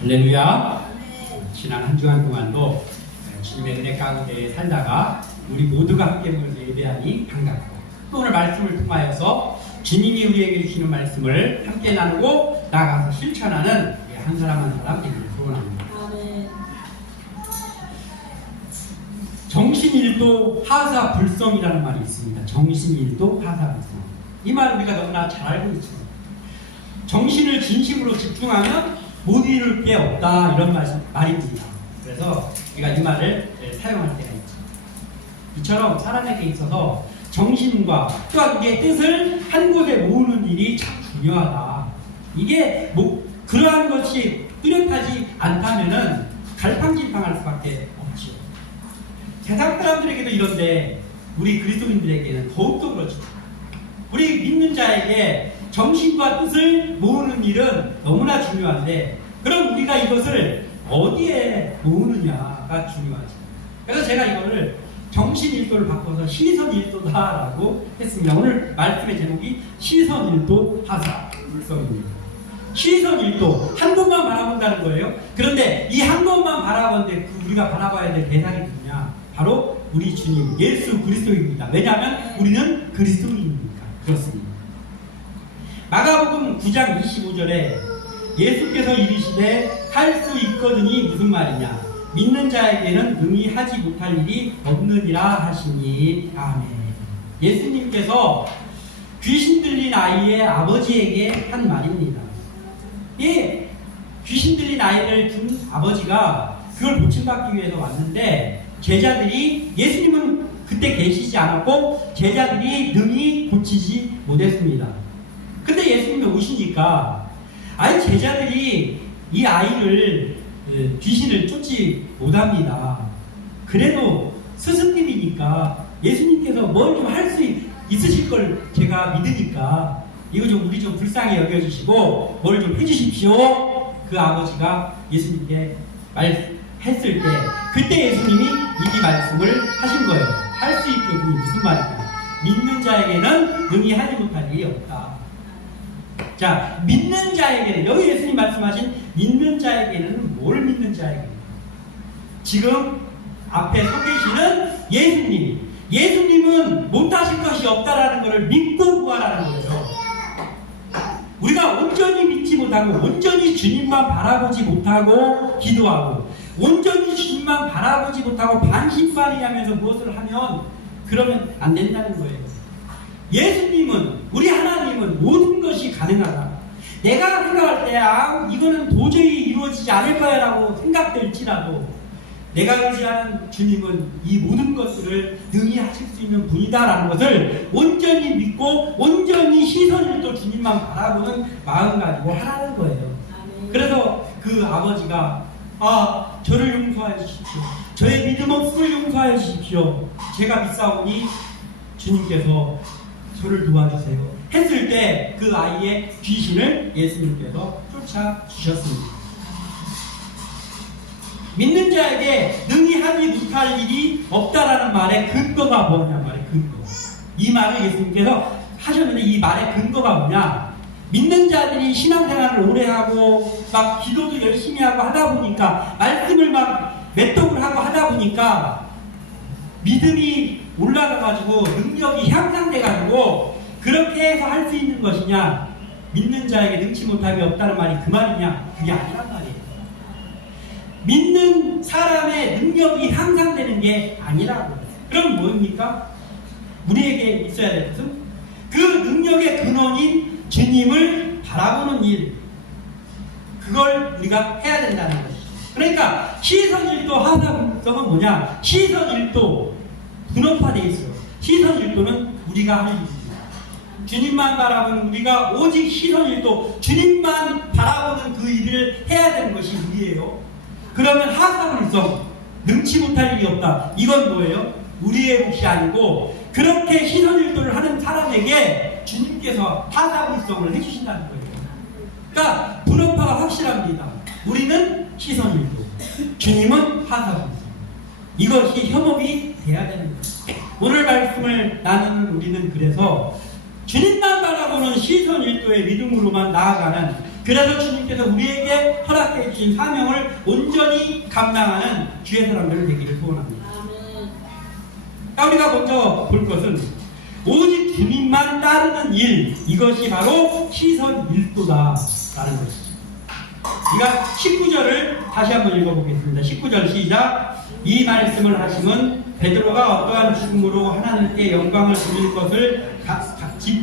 할렐루야. 지난 한 주간 동안도 주님의 은혜 가운데 살다가 우리 모두가 함께 모여서 예배하니 반갑고, 또 오늘 말씀을 통하여서 주님이 우리에게 주시는 말씀을 함께 나누고 나가서 실천하는 한 사람 한 사람 되기를 소원합니다. 정신일도 하사불성이라는 말이 있습니다. 정신일도 하사불성. 이 말 우리가 너무나 잘 알고 있습니다. 정신을 진심으로 집중하면 못 이룰 게 없다, 이런 말입니다. 그래서 우리가 이 말을 사용할 때가 있죠. 이처럼 사람에게 있어서 정신과 또한 우리의 뜻을 한 곳에 모으는 일이 참 중요하다. 이게 그러한 것이 뚜렷하지 않다면은 갈팡질팡할 수밖에 없죠. 세상 사람들에게도 이런데 우리 그리스도인들에게는 더욱더 그렇죠. 우리 믿는 자에게 정신과 뜻을 모으는 일은 너무나 중요한데, 그럼 우리가 이것을 어디에 모으느냐가 중요하죠. 그래서 제가 이거를 정신일도를 바꿔서 시선일도다라고 했습니다. 오늘 말씀의 제목이 시선일도 하사불성입니다. 시선일도, 한 곳만 바라본다는 거예요. 그런데 이 한 곳만 바라보는데 우리가 바라봐야 될 대상이 누구냐? 바로 우리 주님 예수 그리스도입니다. 왜냐하면 우리는 그리스도인이니까 그렇습니다. 마가복음 9장 25절에 예수께서 이르시되 할 수 있거든이 무슨 말이냐? 믿는 자에게는 능히 하지 못할 일이 없느니라 하시니. 아멘. 예수님께서 귀신 들린 아이의 아버지에게 한 말입니다. 이 귀신 들린 아이를 준 아버지가 그걸 고침받기 위해서 왔는데, 제자들이, 예수님은 그때 계시지 않았고 제자들이 능히 고치지 못했습니다. 근데 예수님이 오시니까 제자들이 이 아이를 귀신을 쫓지 못합니다. 그래도 스승님이니까 예수님께서 뭘 좀 할 수 있으실 걸 제가 믿으니까 이거 좀 우리 좀 불쌍히 여겨주시고 뭘 좀 해주십시오. 그 아버지가 예수님께 말했을 때, 그때 예수님이 이 말씀을 하신 거예요. 할 수 있거든요. 무슨 말이냐? 믿는 자에게는 능히 하지 못할 일이 없다. 자, 믿는 자에게는, 여기 예수님 말씀하신 믿는 자에게는 뭘 믿는 자에게는? 지금 앞에 서 계시는 예수님은 못하실 것이 없다라는 것을 믿고 구하라는 거예요. 우리가 온전히 믿지 못하고 온전히 주님만 바라보지 못하고 기도하고 온전히 주님만 바라보지 못하고 반신반의하면서 무엇을 하면 그러면 안 된다는 거예요. 예수님은, 우리 하나님은 모든 것이 가능하다. 내가 생각할 때 이거는 도저히 이루어지지 않을 거야 라고 생각될지라도 내가 의지하는 주님은 이 모든 것들을 능히 하실 수 있는 분이다라는 것을 온전히 믿고 온전히 시선일도 주님만 바라보는 마음 가지고 하라는 거예요. 그래서 그 아버지가 저를 용서하여 주십시오. 저의 믿음 없음을 용서하여 주십시오. 제가 믿사오니 주님께서 저를 도와주세요 했을 때 그 아이의 귀신을 예수님께서 쫓아주셨습니다. 믿는 자에게 능히 하지 못할 일이 없다라는 말의 근거가 뭐냐? 말의 근거. 이 말을 예수님께서 하셨는데 이 말의 근거가 뭐냐? 믿는 자들이 신앙생활을 오래 하고 막 기도도 열심히 하고 하다 보니까, 말씀을 막 맷독을 하고 하다 보니까 믿음이 올라가가지고 능력이 향상돼가지고 그렇게 해서 할 수 있는 것이냐? 믿는 자에게 능치 못함이 없다는 말이 그 말이냐? 그게 아니란 말이에요. 믿는 사람의 능력이 향상되는 게 아니라고. 그럼 뭡니까? 우리에게 있어야 될 것은 그 능력의 근원인 주님을 바라보는 일, 그걸 우리가 해야 된다는 것이죠. 그러니까 시선일도 하사불성은 뭐냐? 시선일도 분업화되어 있어요. 시선일도는 우리가 할 일입니다. 주님만 바라보는, 우리가 오직 시선일도 주님만 바라보는 그 일을 해야 되는 것이 우리예요. 그러면 하사불성, 능치 못할 일이 없다. 이건 뭐예요? 우리의 몫이 아니고 그렇게 시선일도를 하는 사람에게 주님께서 하사불성을 해주신다는 거예요. 그러니까 분업화가 확실합니다. 우리는 시선일도, 주님은 하사불성. 이것이 협업이 돼야 되는 거예요. 오늘 말씀을 나누는 우리는 그래서 주님만 바라보는 시선일도의 믿음으로만 나아가는 그래서 주님께서 우리에게 허락해 주신 사명을 온전히 감당하는 주의 사람들 되기를 소원합니다. 우리가 먼저 볼 것은 오직 주님만 따르는 일, 이것이 바로 시선 일도다 라는 것이죠. 우리가 19절을 다시 한번 읽어보겠습니다. 19절 시작. 이 말씀을 하시면 베드로가 어떠한 죽음으로 하나님께 영광을 돌릴 것을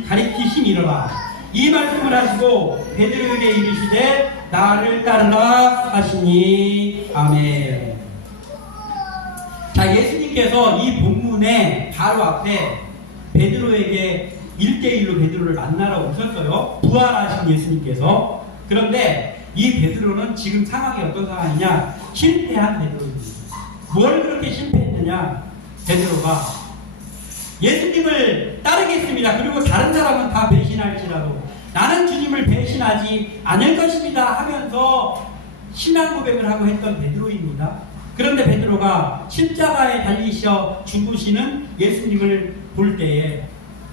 가리키심이로라. 이 말씀을 하시고 베드로에게 이르시되 나를 따르라 하시니. 아멘. 자, 예수님께서 이 본문의 바로 앞에 베드로에게 1대1로 베드로를 만나러 오셨어요. 부활하신 예수님께서. 그런데 이 베드로는 지금 상황이 어떤 상황이냐? 실패한 베드로입니다. 뭘 그렇게 실패했느냐? 베드로가 예수님을 따르겠습니다. 그리고 다른 사람은 다 배신할지라도 나는 주님을 배신하지 않을 것입니다 하면서 신앙 고백을 하고 했던 베드로입니다. 그런데 베드로가 십자가에 달리셔 죽으시는 예수님을 볼 때에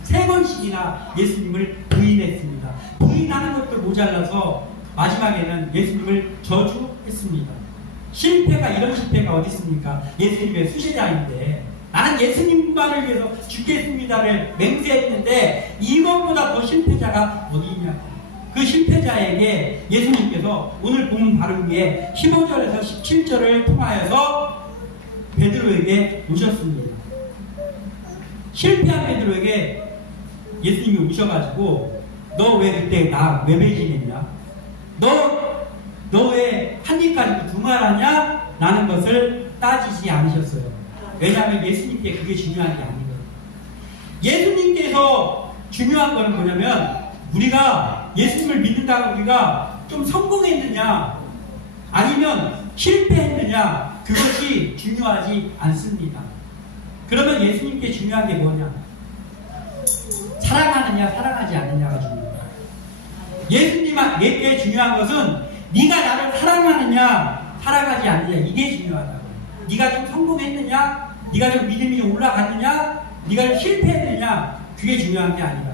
3번씩이나 예수님을 부인했습니다. 부인하는 것도 모자라서 마지막에는 예수님을 저주했습니다. 실패가, 이런 실패가 어디 있습니까? 예수님의 수제자인데 나는 예수님만을 위해서 죽겠습니다를 맹세했는데 이것보다 더 실패자가 어디 있냐고. 그 실패자에게 예수님께서 오늘 본문 바로 위에 15절에서 17절을 통하여서 베드로에게 오셨습니다. 실패한 베드로에게 예수님이 오셔가지고 너 왜 그때 나 왜 배신했냐? 너 왜 한 입 가지고 두말하냐? 라는 것을 따지지 않으셨어요. 왜냐하면 예수님께 그게 중요한 게 아니거든요. 예수님께서 중요한 건 뭐냐면 우리가 예수님을 믿는다고 우리가 좀 성공했느냐 아니면 실패했느냐 그것이 중요하지 않습니다. 그러면 예수님께 중요한 게 뭐냐? 사랑하느냐 사랑하지 않느냐가 중요합니다. 예수님에게 중요한 것은 네가 나를 사랑하느냐 사랑하지 않느냐 이게 중요하다고. 네가 좀 성공했느냐, 네가 좀 믿음이 좀 올라갔느냐, 네가 좀 실패했느냐 그게 중요한 게 아니라.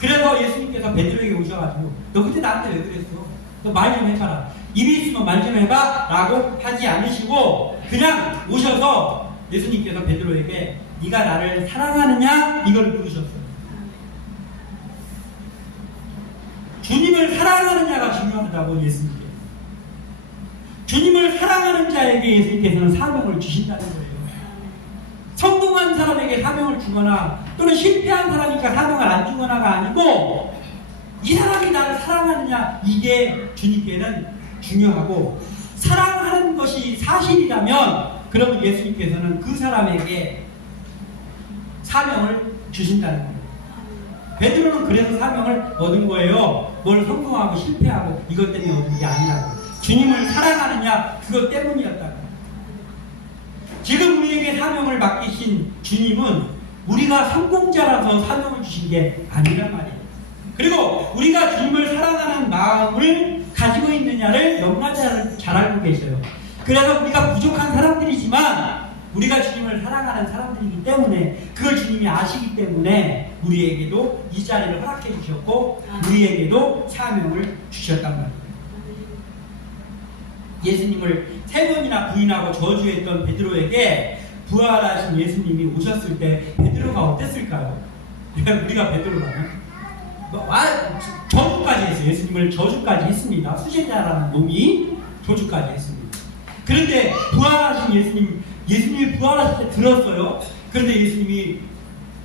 그래서 예수님께서 베드로에게 오셔가지고 너 그때 나한테 왜 그랬어? 너 말 좀 해봐라. 입이 있으면 말 좀 해봐 라고 하지 않으시고 그냥 오셔서 예수님께서 베드로에게 네가 나를 사랑하느냐 이걸 물으셨어요. 주님을 사랑하느냐가 중요하다고 예수님께. 주님을 사랑하는 자에게 예수님께서는 사명을 주신다는 거예요. 성공한 사람에게 사명을 주거나 또는 실패한 사람이니까 사명을 안 주거나가 아니고 이 사람이 나를 사랑하느냐 이게 주님께는 중요하고 사랑하는 것이 사실이라면 그러면 예수님께서는 그 사람에게 사명을 주신다는 거예요. 베드로는 그래서 사명을 얻은 거예요. 뭘 성공하고 실패하고 이것 때문에 얻은 게 아니라고. 주님을 사랑하느냐 그것 때문이었다고. 지금 우리에게 사명을 맡기신 주님은 우리가 성공자라서 사명을 주신 게 아니란 말이에요. 그리고 우리가 주님을 사랑하는 마음을 가지고 있느냐를 너무나 잘 알고 계셔요. 그래서 우리가 부족한 사람들이지만 우리가 주님을 사랑하는 사람들이기 때문에 그걸 주님이 아시기 때문에 우리에게도 이 자리를 허락해 주셨고 우리에게도 사명을 주셨단 말이에요. 예수님을 3번이나 부인하고 저주했던 베드로에게 부활하신 예수님이 오셨을 때 베드로가 어땠을까요? 우리가 베드로라면 저주까지 했어요. 예수님을 저주까지 했습니다. 수제자라는 놈이 저주까지 했습니다. 그런데 부활하신 예수님이 부활하실 때 들었어요. 그런데 예수님이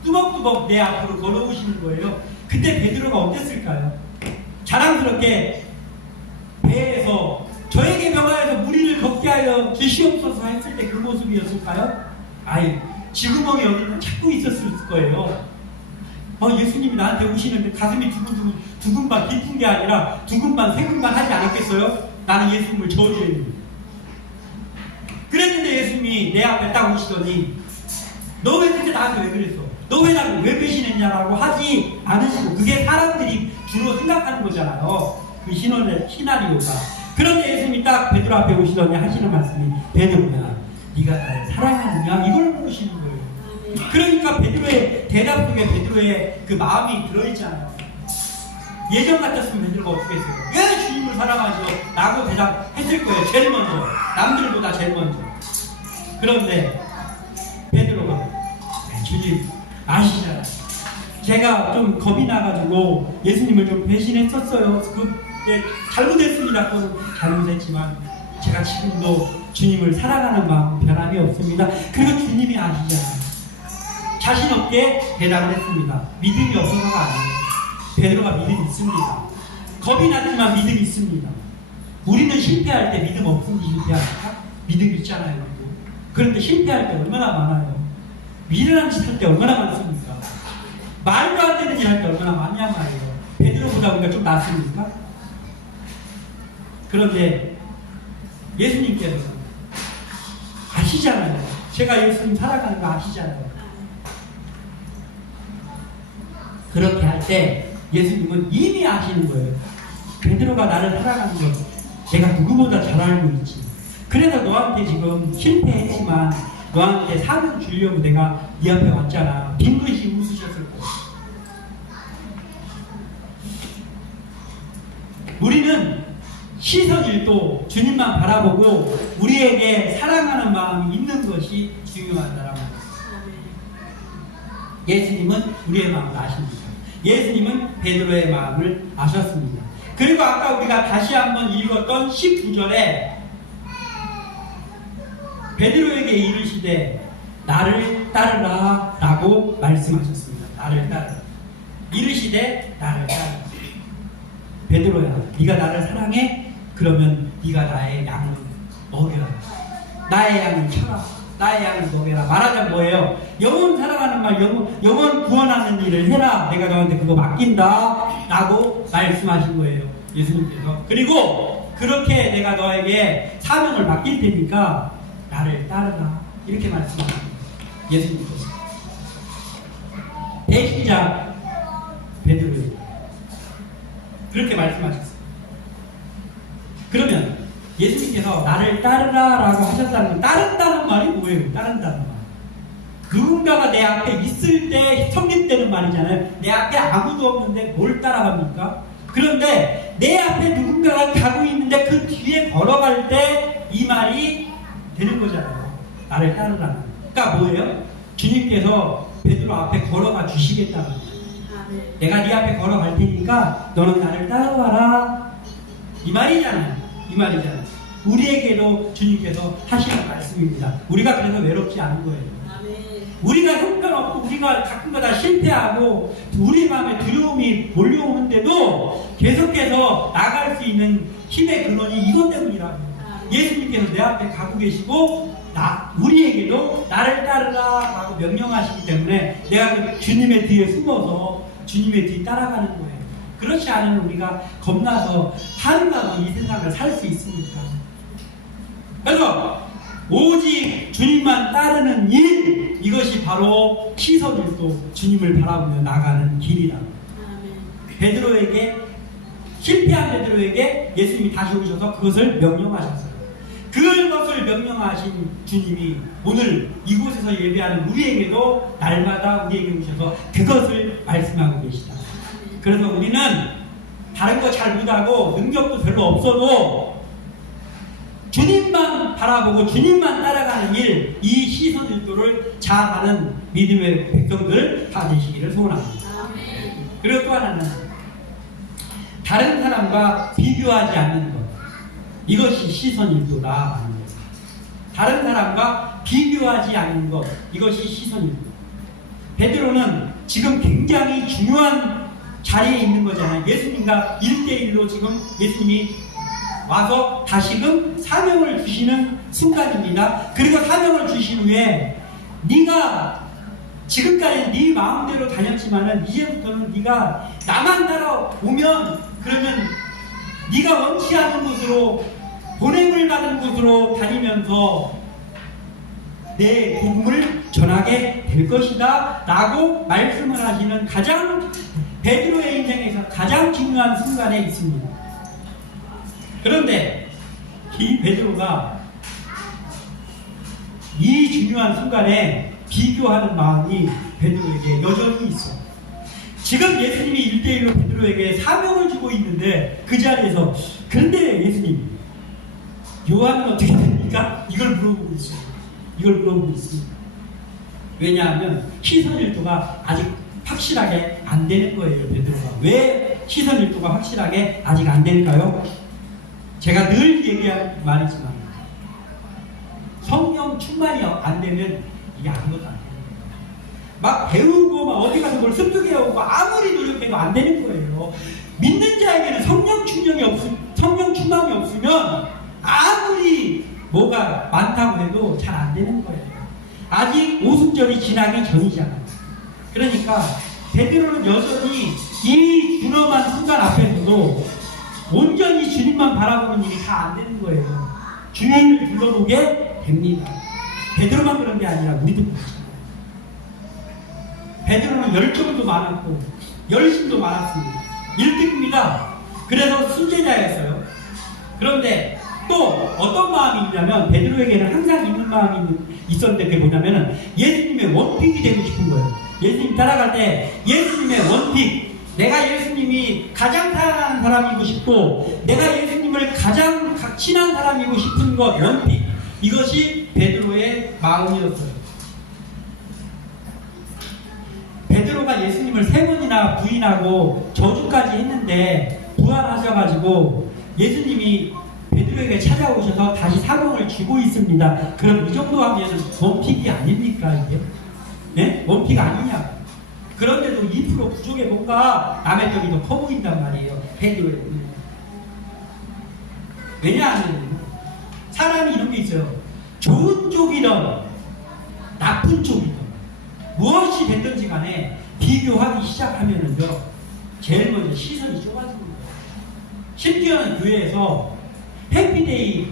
뚜벅뚜벅 내 앞으로 걸어오시는 거예요. 그때 베드로가 어땠을까요? 자랑스럽게 배에서 저에게 명하여서 무리를 걷게 하여 주시옵소서 했을 때 그 모습이었을까요? 아이, 쥐구멍이 어디든 찾고 있었을 거예요. 예수님이 나한테 오시는데 가슴이 두근반 깊은 게 아니라 두근반 세근반 하지 않았겠어요? 나는 예수님을 저주했는데. 그랬는데 예수님이 내 앞에 딱 오시더니 너 왜 그때 나한테 왜 그랬어? 너 왜 나를 왜 배신했냐라고 하지 않으시고 그게 사람들이 주로 생각하는 거잖아요. 그 시나리오가. 그런데 예수님이 딱 베드로 앞에 오시더니 하시는 말씀이 베드로야 네가 나를 사랑하느냐 이걸 물으시는 거예요. 그러니까 베드로의 대답 속에 베드로의 그 마음이 들어있잖아요. 예전 같았으면 베드로가 어떻게 했어요? 왜 주님 주님을 사랑하죠 라고 대답했을 거예요. 제일 먼저, 남들보다 제일 먼저. 그런데 베드로가 주님 아시잖아요, 제가 좀 겁이 나가지고 예수님을 좀 배신했었어요. 잘못했습니다. 그건 잘못했지만 제가 지금도 주님을 사랑하는 마음 변함이 없습니다. 그리고 주님이 아시잖아요. 자신 없게 대답을 했습니다. 믿음이 없어서가 아니에요. 베드로가 믿음이 있습니다. 겁이 났지만 믿음이 있습니다. 우리는 실패할 때 믿음 없으니 실패할까? 믿음 있잖아요. 그런데 실패할 때 얼마나 많아요. 미련한 짓 할 때 얼마나 많습니까? 말도 안 되는 일 할 때 얼마나 많냐 말이에요. 베드로보다 우리가 좀 낫습니까? 그런데 예수님께서 아시잖아요. 제가 예수님 살아가는 거 아시잖아요. 그렇게 할 때 예수님은 이미 아시는 거예요. 베드로가 나를 살아가는 거 내가 누구보다 잘 알고 있지. 그래서 너한테 지금 실패했지만 너한테 사명 주려고 내가 네 앞에 왔잖아. 빙긋이 웃으셨을 거예요. 우리는 시선 일도 주님만 바라보고 우리에게 사랑하는 마음이 있는 것이 중요하다라고 합니다. 예수님은 우리의 마음을 아십니다. 예수님은 베드로의 마음을 아셨습니다. 그리고 아까 우리가 다시 한번 읽었던 19절에 베드로에게 이르시되 나를 따르라 라고 말씀하셨습니다. 나를 따르라. 이르시되 나를 따르라. 베드로야, 네가 나를 사랑해? 그러면 네가 나의 양을 먹여라. 나의 양을 쳐라. 나의 양을 먹여라. 말하자면 뭐예요? 영혼 사랑하는 말, 영혼 구원하는 일을 해라. 내가 너한테 그거 맡긴다 라고 말씀하신 거예요, 예수님께서. 그리고 그렇게 내가 너에게 사명을 맡길 테니까 나를 따르라 이렇게 말씀하신 거예요, 예수님께서. 배신자 베드로예요. 그렇게 말씀하셨어요. 그러면 예수님께서 나를 따르라 라고 하셨다는 건, 따른다는 말이 뭐예요? 따른다는 말. 누군가가 내 앞에 있을 때 성립되는 말이잖아요. 내 앞에 아무도 없는데 뭘 따라갑니까? 그런데 내 앞에 누군가가 가고 있는데 그 뒤에 걸어갈 때 이 말이 되는 거잖아요. 나를 따르라는. 그러니까 뭐예요? 주님께서 베드로 앞에 걸어가 주시겠다는 거예요. 내가 네 앞에 걸어갈 테니까 너는 나를 따라와라 이 말이잖아요. 이 말이잖아요. 우리에게도 주님께서 하시는 말씀입니다. 우리가 그래서 외롭지 않은 거예요. 우리가 형편없고 우리가 가끔가다 실패하고 우리 마음에 두려움이 몰려오는데도 계속해서 나갈 수 있는 힘의 근원이 이것 때문이라고. 예수님께서 내 앞에 가고 계시고 우리에게도 나를 따르라 라고 명령하시기 때문에 내가 그 주님의 뒤에 숨어서 주님의 뒤에 따라가는 거예요. 그렇지 않으면 우리가 겁나서 하루라도 이 세상을 살 수 있습니까? 그래서 오직 주님만 따르는 일, 이것이 바로 시선일도 주님을 바라보며 나가는 길이다. 베드로에게, 실패한 베드로에게 예수님이 다시 오셔서 그것을 명령하셨어요. 그것을 명령하신 주님이 오늘 이곳에서 예배하는 우리에게도 날마다 우리에게 오셔서 그것을 말씀하고 계시다. 그래서 우리는 다른 거 잘 못하고 능력도 별로 없어도 주님만 바라보고 주님만 따라가는 일, 이 시선일도를 잘하는 믿음의 백성들 다 되시기를 소원합니다. 그리고 또 하나는 다른 사람과 비교하지 않는 것, 이것이 시선일도라 하는 것. 다른 사람과 비교하지 않는 것, 이것이 시선일도. 베드로는 지금 굉장히 중요한 자리에 있는 거잖아요. 예수님과 1대1로 지금 예수님이 와서 다시금 사명을 주시는 순간입니다. 그리고 사명을 주신 후에 네가 지금까지 네 마음대로 다녔지만은 이제부터는 네가 나만 따라오면 그러면 네가 원치 않는 곳으로 보냄을 받은 곳으로 다니면서 내 복음을 전하게 될 것이다 라고 말씀을 하시는 가장 베드로의 인생에서 가장 중요한 순간에 있습니다. 그런데 이 베드로가 이 중요한 순간에 비교하는 마음이 베드로에게 여전히 있어요. 지금 예수님이 1대1로 베드로에게 사명을 주고 있는데 그 자리에서 그런데 예수님 요한은 어떻게 됩니까? 이걸 물어보고 있어요. 이걸 물어보고 있습니다. 왜냐하면 시선 일도가 아직 확실하게 안 되는 거예요. 베드로가 왜 시선 일도가 확실하게 아직 안 될까요? 제가 늘 얘기한 말이지만 성령 충만이 안 되면 이게 아무것도 안 돼요. 막 배우고 막 어디 가서 뭘 습득해 오고 아무리 노력해도 안 되는 거예요. 믿는 자에게는 성령 충만이 없으면 아무리 뭐가 많다고 해도 잘 안 되는 거예요. 아직 오순절이 지나기 전이잖아요. 그러니까 베드로는 여전히 이 준엄한 순간 앞에서도 온전히 주님만 바라보는 일이 다 안 되는 거예요. 주님을 둘러보게 됩니다. 베드로만 그런 게 아니라 우리도 그렇죠. 베드로는 열정도 많았고 열심도 많았습니다. 1등입니다. 그래서 순제자였어요. 그런데 또 어떤 마음이 있냐면 베드로에게는 항상 있는 마음이 있었는데 그게 뭐냐면 예수님의 원픽이 되고 싶은 거예요. 예수님 따라갈 때 예수님의 원픽, 내가 예수님이 가장 사랑하는 사람이고 싶고 내가 예수님을 가장 친한 사람이고 싶은 것, 원픽, 이것이 베드로의 마음이었어요. 베드로가 예수님을 3번이나 부인하고 저주까지 했는데 부활하셔가지고 예수님이 베드로에게 찾아오셔서 다시 사명을 주고 있습니다. 그럼 이 정도 하면 원픽이 아닙니까 이게? 네? 원픽 아니냐? 그런데도 2% 부족에 뭔가 남의 떡이 더 커 보인단 말이에요. 베드로의. 왜냐하면 사람이 이런 게 있어요. 좋은 쪽이든 나쁜 쪽이든 무엇이 됐든지 간에 비교하기 시작하면은요, 제일 먼저 시선이 좁아지는 거예요. 심지어는 교회에서 해피데이를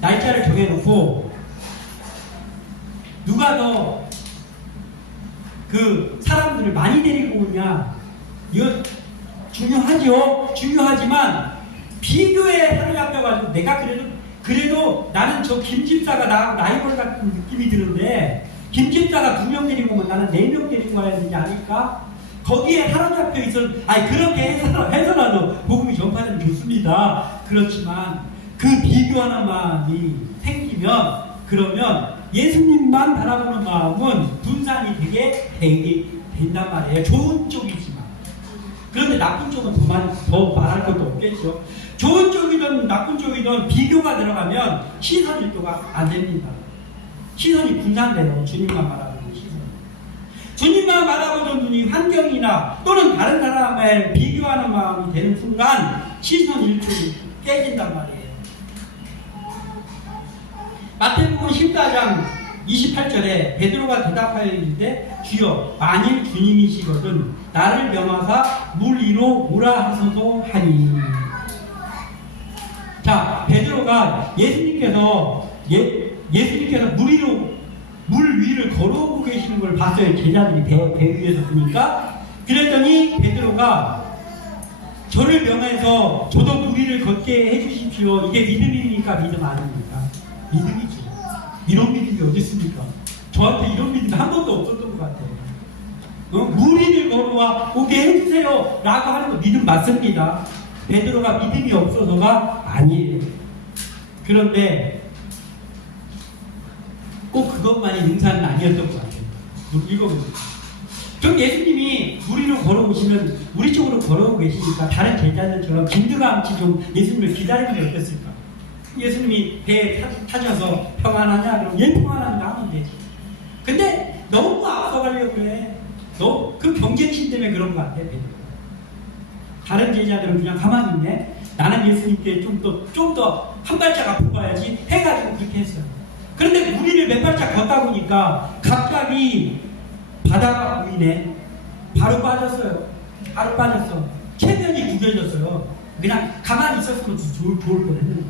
날짜를 정해놓고 누가 더 그 사람들을 많이 데리고 오냐, 이거 중요하죠. 중요하지만 비교에 사로잡혀가지고 내가 그래도 나는 저 김집사가 나하고 라이벌 같은 느낌이 드는데 김집사가 2명 데리고 오면 나는 4명 데리고 와야 되지 않을까? 거기에 사로잡혀 있어. 아니 그렇게 해서라도 복음이 전파되면 좋습니다. 그렇지만 그 비교하는 마음이 생기면 그러면 예수님만 바라보는 마음은 분산이 되게 된단 말이에요. 좋은 쪽이지만. 그런데 나쁜 쪽은 더 말할 것도 없겠죠. 좋은 쪽이든 나쁜 쪽이든 비교가 들어가면 시선 일도가 안 됩니다. 시선이 분산돼요. 주님만 바라보는 시선. 주님만 바라보는 눈이 환경이나 또는 다른 사람을 비교하는 마음이 되는 순간 시선 일도이 깨진단 말이에요. 마태복음 14장 28절에 베드로가 대답하였는데 주여 만일 주님이시거든 나를 명하사 물 위로 오라 하소서 하니. 자, 베드로가 예수님께서 물 위를 걸어오고 계시는 걸 봤어요. 제자들이 배 위에서 보니까. 그랬더니 베드로가 저를 명해서 저도 물 위를 걷게 해주십시오. 이게 믿음입니까? 믿음 아닙니까? 믿음이지. 이런 믿음이 어디 있습니까? 저한테 이런 믿음이 한 번도 없었던 것 같아요. 물 위를 걸어와 오게 해주세요 라고 하는 거 믿음 맞습니다. 베드로가 믿음이 없어서가 아니에요. 그런데 꼭 그것만이 능사는 아니었던 것 같아요. 읽어보세요. 그럼 예수님이 물 위로 걸어오시면 우리 쪽으로 걸어오고 계시니까 다른 제자들처럼 긴드감치 좀 예수님을 기다리면 어땠을까? 예수님이 배에 타셔서 평안하냐? 그럼 얘 평안합니다 하면 되지. 근데 너무 앞서가려고 해. 그 경쟁심 때문에 그런 것 같아. 다른 제자들은 그냥 가만히 있네. 나는 예수님께 좀 더 한 발짝 앞으로 가야지 해가지고 그렇게 했어요. 그런데 우리를 몇 발짝 걷다 보니까 갑자기 바다가 보이네. 바로 빠졌어요. 바로 빠졌어. 체면이 구겨졌어요. 그냥 가만히 있었으면 좋을 뻔했는데.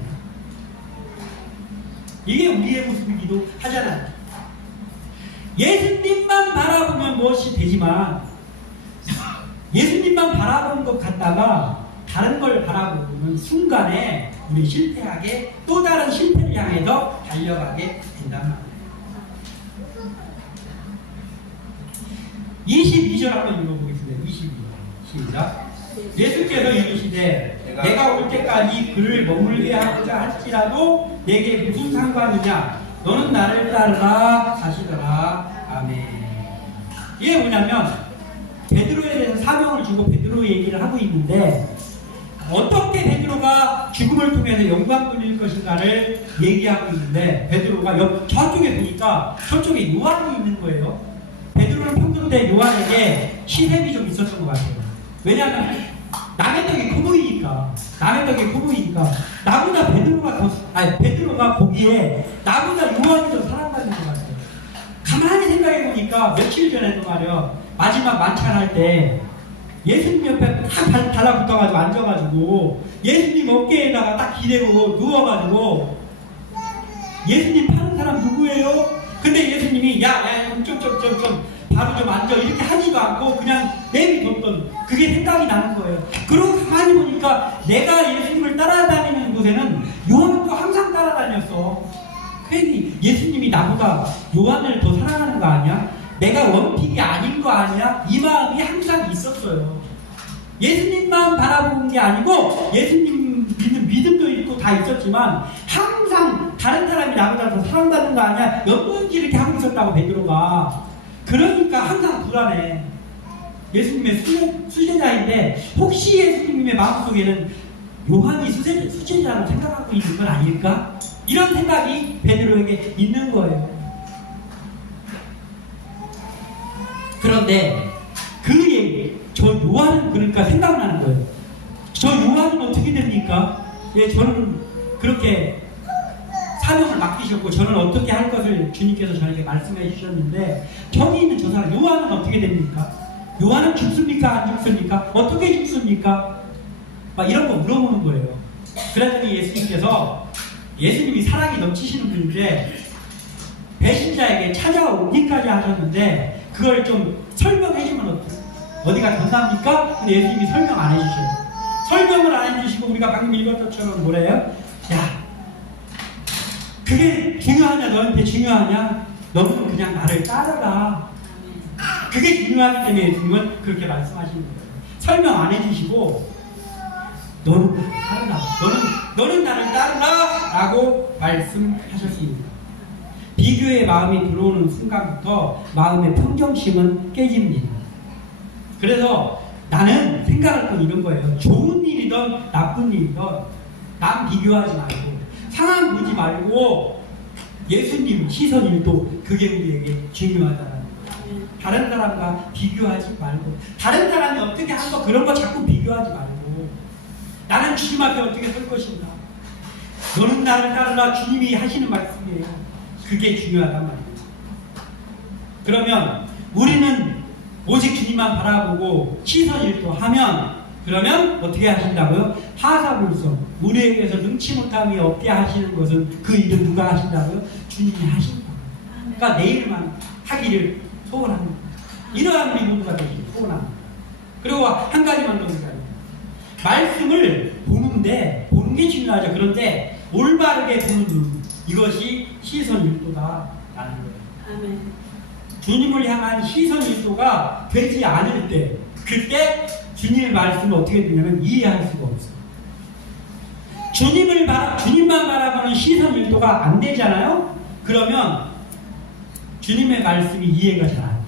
이게 우리의 모습이기도 하잖아요. 예수님만 바라보면 무엇이 되지만 예수님만 바라보는 것 같다가 다른 걸 바라보는 순간에 우리 실패하게 또 다른 실패를 향해서 달려가게 된단 말이에요. 22절 한번 읽어보겠습니다. 22절 시작. 예수께서 이르시되 내가 올 때까지 그를 머물게 하고자 할지라도 내게 무슨 상관이냐, 너는 나를 따르라 하시더라. 아멘. 이게 뭐냐면 베드로에 대해서 사명을 주고 베드로 얘기를 하고 있는데, 어떻게 베드로가 죽음을 통해서 영광 돌릴 것인가를 얘기하고 있는데, 베드로가 저쪽에 보니까 저쪽에 요한이 있는 거예요. 베드로는 평소 때 요한에게 시샘이 좀 있었던 것 같아요. 왜냐하면 남의 떡이 커 보이니까, 나보다 베드로가 보기에 나보다 요한이 더 사랑받는 것 같아요. 가만히 생각해 보니까 며칠 전에도 말이야, 마지막 만찬할 때 예수님 옆에 딱 달라붙어가지고 앉아가지고 예수님 어깨에다가 딱 기대고 누워가지고, 예수님 파는 사람 누구예요? 근데 예수님이 좀 바로 좀 앉아 이렇게 하지도 않고 그냥 내비뒀던 그게 생각이 나는 거예요. 그러고 가만히 보니까 내가 예수님을 따라다니는 곳에는 요한도 항상 따라다녔어. 괜히 예수님이 나보다 요한을 더 사랑하는 거 아니야? 내가 원픽이 아닌 거 아니야? 이 마음이 항상 있었어요. 예수님만 바라보는 게 아니고 예수님 믿는 믿음도 있고 다 있었지만 항상 다른 사람이 나보다 더 사랑받는 거 아니야? 몇 번지 이렇게 하고 있었다고 베드로가. 그러니까 항상 불안해. 예수님의 수제자인데 혹시 예수님의 마음속에는 요한이 수제자라고 생각하고 있는 건 아닐까? 이런 생각이 베드로에게 있는 거예요. 그런데 그 얘기, 저 요한은 그러니까 생각나는 거예요. 저 요한은 어떻게 됩니까? 예, 저는 그렇게 사명을 맡기셨고 저는 어떻게 할 것을 주님께서 저에게 말씀해 주셨는데, 저기 있는 저 사람 요한은 어떻게 됩니까? 요한은 죽습니까? 안 죽습니까? 어떻게 죽습니까? 막 이런 거 물어보는 거예요. 그랬더니 예수님께서, 예수님이 사랑이 넘치시는 분인데 배신자에게 찾아오기까지 하셨는데 그걸 좀 설명해 주면 어디가 감사합니까? 근데 예수님이 설명 안 해주셔요. 설명을 안 해주시고 우리가 방금 읽었던 것처럼 뭐래요? 야, 그게 중요하냐? 너한테 중요하냐? 너는 그냥 나를 따르라. 그게 중요하기 때문에 예수님은 그렇게 말씀하시는 거예요. 설명 안 해주시고 너는 나를 따르라. 너는 나를 따르라 라고 말씀하셨습니다. 비교의 마음이 들어오는 순간부터 마음의 평정심은 깨집니다. 그래서 나는 생각할 건 이런 거예요. 좋은 일이든 나쁜 일이든 남 비교하지 말고 상황 보지 말고 예수님 시선 1도, 그게 우리에게 중요하다는 거예요. 다른 사람과 비교하지 말고, 다른 사람이 어떻게 한 거 그런 거 자꾸 비교하지 말고, 나는 주님 앞에 어떻게 설 것인가, 너는 나를 따르라, 주님이 하시는 말씀이에요. 그게 중요하단 말이에요. 그러면 우리는 오직 주님만 바라보고 시선 1도 하면, 그러면 어떻게 하신다고요? 하사불성, 우리에게서 능치 못함이 없게 하시는 것은 그 일을 누가 하신다고요? 주님이 하신다. 그러니까 내 일만 하기를 소원합니다. 이러한 우리 모두가 되기를 소원합니다. 그리고 한 가지만 더 드리자면, 말씀을 보는데, 보는 게 중요하죠. 그런데 올바르게 보는 눈, 이것이 시선 1도다 라는 거예요. 아멘. 주님을 향한 시선 1도가 되지 않을 때, 그때 주님의 말씀을 어떻게 되냐면 이해할 수가 없어요. 주님만 바라보는 시선 1도가 안 되잖아요? 그러면 주님의 말씀이 이해가 잘 안 돼요.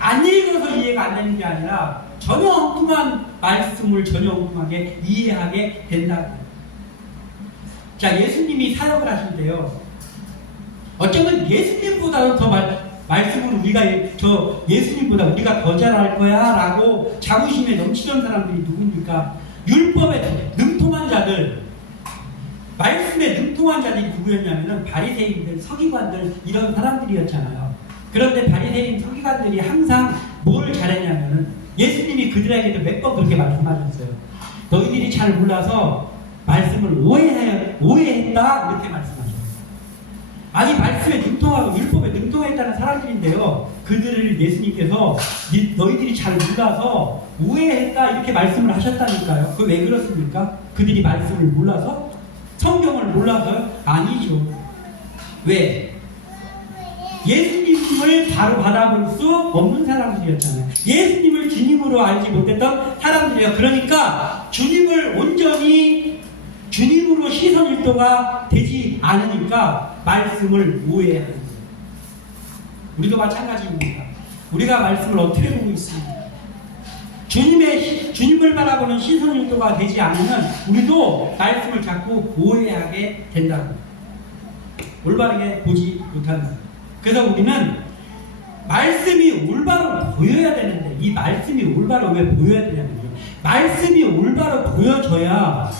안 읽어서 이해가 안 되는 게 아니라 전혀 엉뚱한 말씀을 전혀 엉뚱하게 이해하게 된다고요. 자, 예수님이 사역을 하실 때요, 어쩌면 예수님보다도 더 말씀을 예수님보다 우리가 더 잘할 거야 라고 자부심에 넘치던 사람들이 누굽니까? 율법에 능통한 자들, 말씀에 능통한 자들이 누구였냐면 바리새인들, 서기관들, 이런 사람들이었잖아요. 그런데 바리새인 서기관들이 항상 뭘 잘했냐면은, 예수님이 그들에게도 몇 번 그렇게 말씀하셨어요. 너희들이 잘 몰라서 말씀을 오해했다, 이렇게 말씀하셨어요. 아니, 말씀에 능통하고 율법에 능통했다는 사람들인데요, 그들을 예수님께서 너희들이 잘 몰라서 오해했다, 이렇게 말씀을 하셨다니까요. 그게 왜 그렇습니까? 그들이 말씀을 몰라서? 성경을 몰라서요? 아니죠. 왜? 예수님을 바로 받아볼 수 없는 사람들이었잖아요. 예수님을 주님으로 알지 못했던 사람들이에요. 그러니까 주님을 온전히 주님으로 시선 일도가 되지 않으니까 말씀을 오해하는 거예요. 우리도 마찬가지입니다. 우리가 말씀을 어떻게 보고 있습니까? 주님을 바라보는 시선 일도가 되지 않으면 우리도 말씀을 자꾸 오해하게 된다고. 올바르게 보지 못한다. 그래서 우리는 말씀이 올바로 보여야 되는데, 이 말씀이 올바로 왜 보여야 되냐면요, 말씀이 올바로 보여져야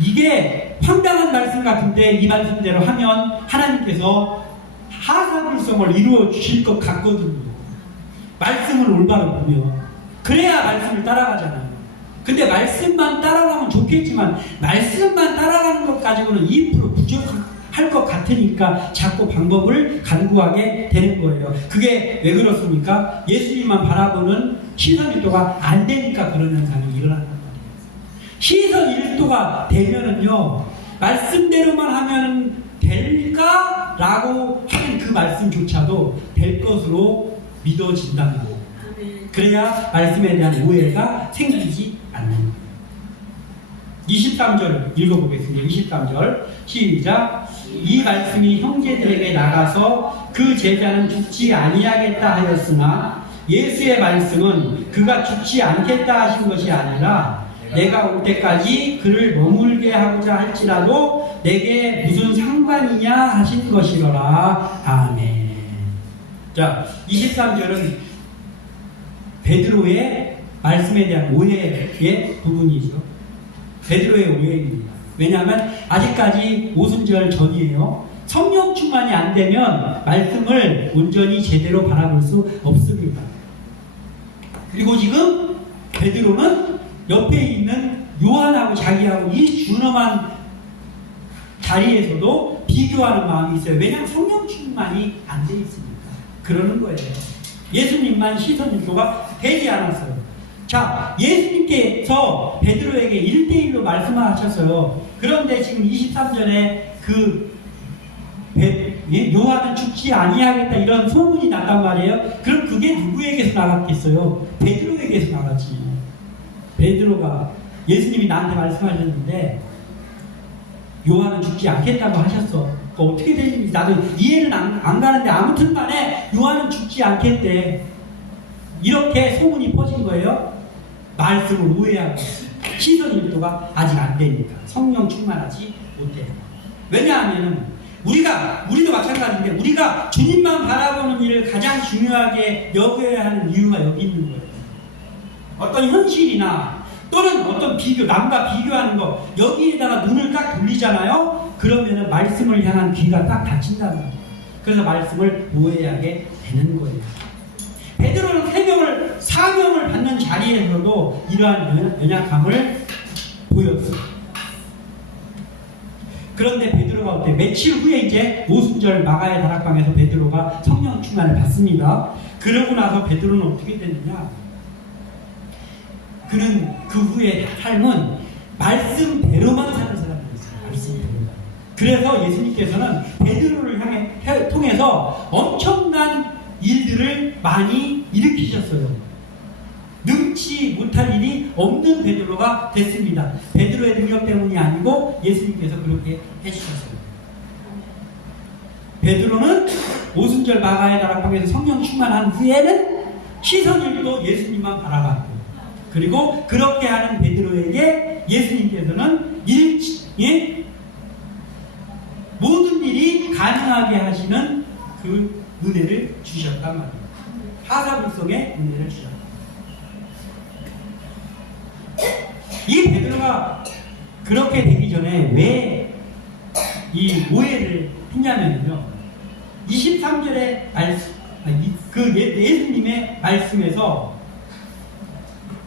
이게 황당한 말씀 같은데 이 말씀대로 하면 하나님께서 하사불성을 이루어 주실 것 같거든요. 말씀을 올바로 보면 그래야 말씀을 따라가잖아요. 근데 말씀만 따라가면 좋겠지만 말씀만 따라가는 것 가지고는 2% 부족할 것 같으니까 자꾸 방법을 간구하게 되는 거예요. 그게 왜 그렇습니까? 예수님만 바라보는 시선 일도가 안 되니까 그런 현상이 일어나는 거예요. 시선 일도가 되면은요, 말씀대로만 하면 될까? 라고 하는 그 말씀조차도 될 것으로 믿어진다는 거예요. 그래야 말씀에 대한 오해가 생기지 않는 거예요. 23절 읽어보겠습니다. 23절 시작. 이 말씀이 형제들에게 나가서 그 제자는 죽지 아니하겠다 하였으나 예수의 말씀은 그가 죽지 않겠다 하신 것이 아니라 내가 올 때까지 그를 머물게 하고자 할지라도 내게 무슨 상관이냐 하신 것이로라. 아멘. 자, 23절은 베드로의 말씀에 대한 오해의 부분이죠. 베드로의 오해입니다. 왜냐하면 아직까지 오순절 전이에요. 성령 충만이 안 되면 말씀을 온전히 제대로 바라볼 수 없습니다. 그리고 지금 베드로는 옆에 있는 요한하고 자기하고 이 준엄한 자리에서도 비교하는 마음이 있어요. 왜냐하면 성령 충만이 안 돼 있으니까 그러는 거예요. 예수님만 시선 일도가 되지 않았어요. 자, 예수님께서 베드로에게 1대1로 말씀하셨어요. 그런데 지금 23절에 요한은 죽지 아니하겠다 이런 소문이 났단 말이에요. 그럼 그게 누구에게서 나갔겠어요? 베드로에게서 나갔지. 베드로가 예수님이 나한테 말씀하셨는데 요한은 죽지 않겠다고 하셨어. 어떻게 되는지 나도 이해는 안 가는데 아무튼 간에 요한은 죽지 않겠대. 이렇게 소문이 퍼진 거예요. 말씀을 오해하고 시선 일도가 아직 안 되니까 성령 충만하지 못해요. 왜냐하면 우리도 마찬가지인데 우리가 주님만 바라보는 일을 가장 중요하게 여겨야 하는 이유가 여기 있는 거예요. 어떤 현실이나 또는 어떤 남과 비교하는 거 여기에다가 눈을 딱 돌리잖아요. 그러면은 말씀을 향한 귀가 딱 닫힌다는 거예요. 그래서 말씀을 오해하게 되는 거예요. 베드로는 사명을 받는 자리에서도 이러한 연약함을 보였어요. 그런데 베드로가 어때? 며칠 후에 이제 오순절 마가의 다락방에서 베드로가 성령 충만을 받습니다. 그러고 나서 베드로는 어떻게 됐느냐? 그는 그 후의 삶은 말씀대로만 사는 사람이었어요. 말씀대로만. 그래서 예수님께서는 베드로를 통해서 엄청난 일들을 많이 일으키셨어요. 능치 못할 일이 없는 베드로가 됐습니다. 베드로의 능력 때문이 아니고 예수님께서 그렇게 해주셨어요. 베드로는 오순절 마가의 다락방에서 성령 충만한 후에는 시선일도 예수님만 바라봤고, 그리고 그렇게 하는 베드로에게 예수님께서는 모든 일이 가능하게 하시는 그 은혜를 주셨단 말이에요. 하사불성의 은혜를 주셨다. 이 베드로가 그렇게 되기 전에 왜 이 오해를 했냐면요, 23절의 말씀, 예수님의 말씀에서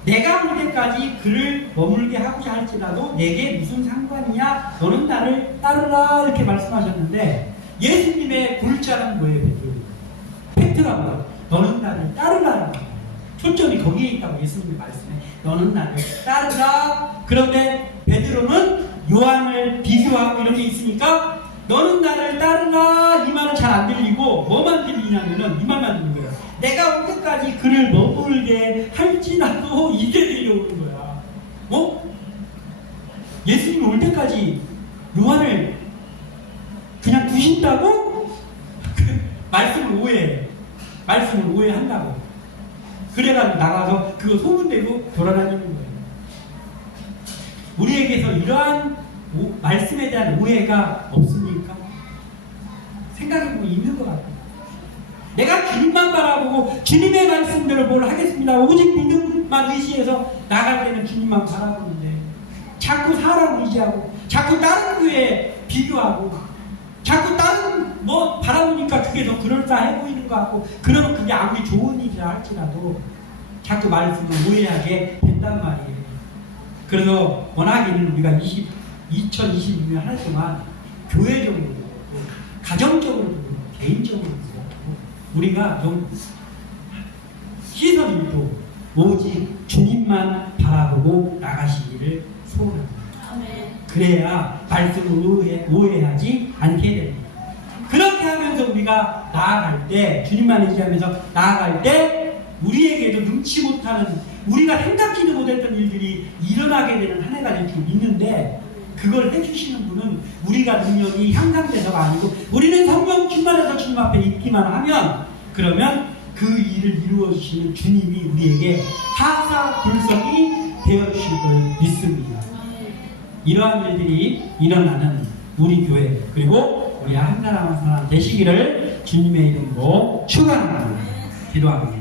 내가 올 때까지 그를 머물게 하고자 할지라도 내게 무슨 상관이냐, 너는 나를 따르라, 이렇게 말씀하셨는데 예수님의 골자는 뭐예요? 팩트가 뭐예요? 너는 나를 따르라. 초점이 거기에 있다고. 예수님의 말씀에 너는 나를 따르라. 그런데 베드로는 요한을 비교하고 이런 게 있으니까 너는 나를 따르라 이 말은 잘 안 들리고 그리고 뭐만 들리냐면은 이 말만 듣는 거예요. 내가 올 때까지 그를 머물게 할지라도 이게 들려오는 거야. 예수님 올 때까지 요한을 그냥 두신다고? 말씀을 오해한다고. 그래가지고 나가서 그거 소문내고 돌아다니는 거예요. 우리에게서 이러한 말씀에 대한 오해가 없습니까? 생각해보면 있는 것 같아요. 내가 주님만 바라보고 주님의 말씀대로 뭘 하겠습니다. 오직 믿음만 의지해서 나갈 때는 주님만 바라보는데 자꾸 사람 의지하고 자꾸 다른 교회에 비교하고 자꾸 다른 뭐 바라보니까 그게 더 그럴싸해 보이는 것 같고 그러면 그게 아무리 좋은 일이라 할지라도 자꾸 말씀을 오해하게 된단 말이에요. 그래서 원하기는 우리가 2026년 한 해 동안 교회적으로 가정적으로 개인적으로 우리가 좀 시선도 오직 주님만 바라보고 나가시기를 소원합니다. 그래야 말씀을 오해하지 않게 됩니다. 그렇게 하면서 우리가 나아갈 때 주님만 의지하면서 나아갈 때 우리에게도 눈치 못하는 우리가 생각지도 못했던 일들이 일어나게 되는 한 해가 될 줄 믿는데 그걸 해주시는 분은 우리가 능력이 향상돼서가 아니고 우리는 성령 충만해서 주님 앞에 있기만 하면 그러면 그 일을 이루어주시는 주님이 우리에게 하사불성이 되어주실 걸 믿습니다. 이러한 일들이 일어나는 우리 교회 그리고 우리 한 사람 한 사람 되시기를 주님의 이름으로 축원합니다. 기도합니다.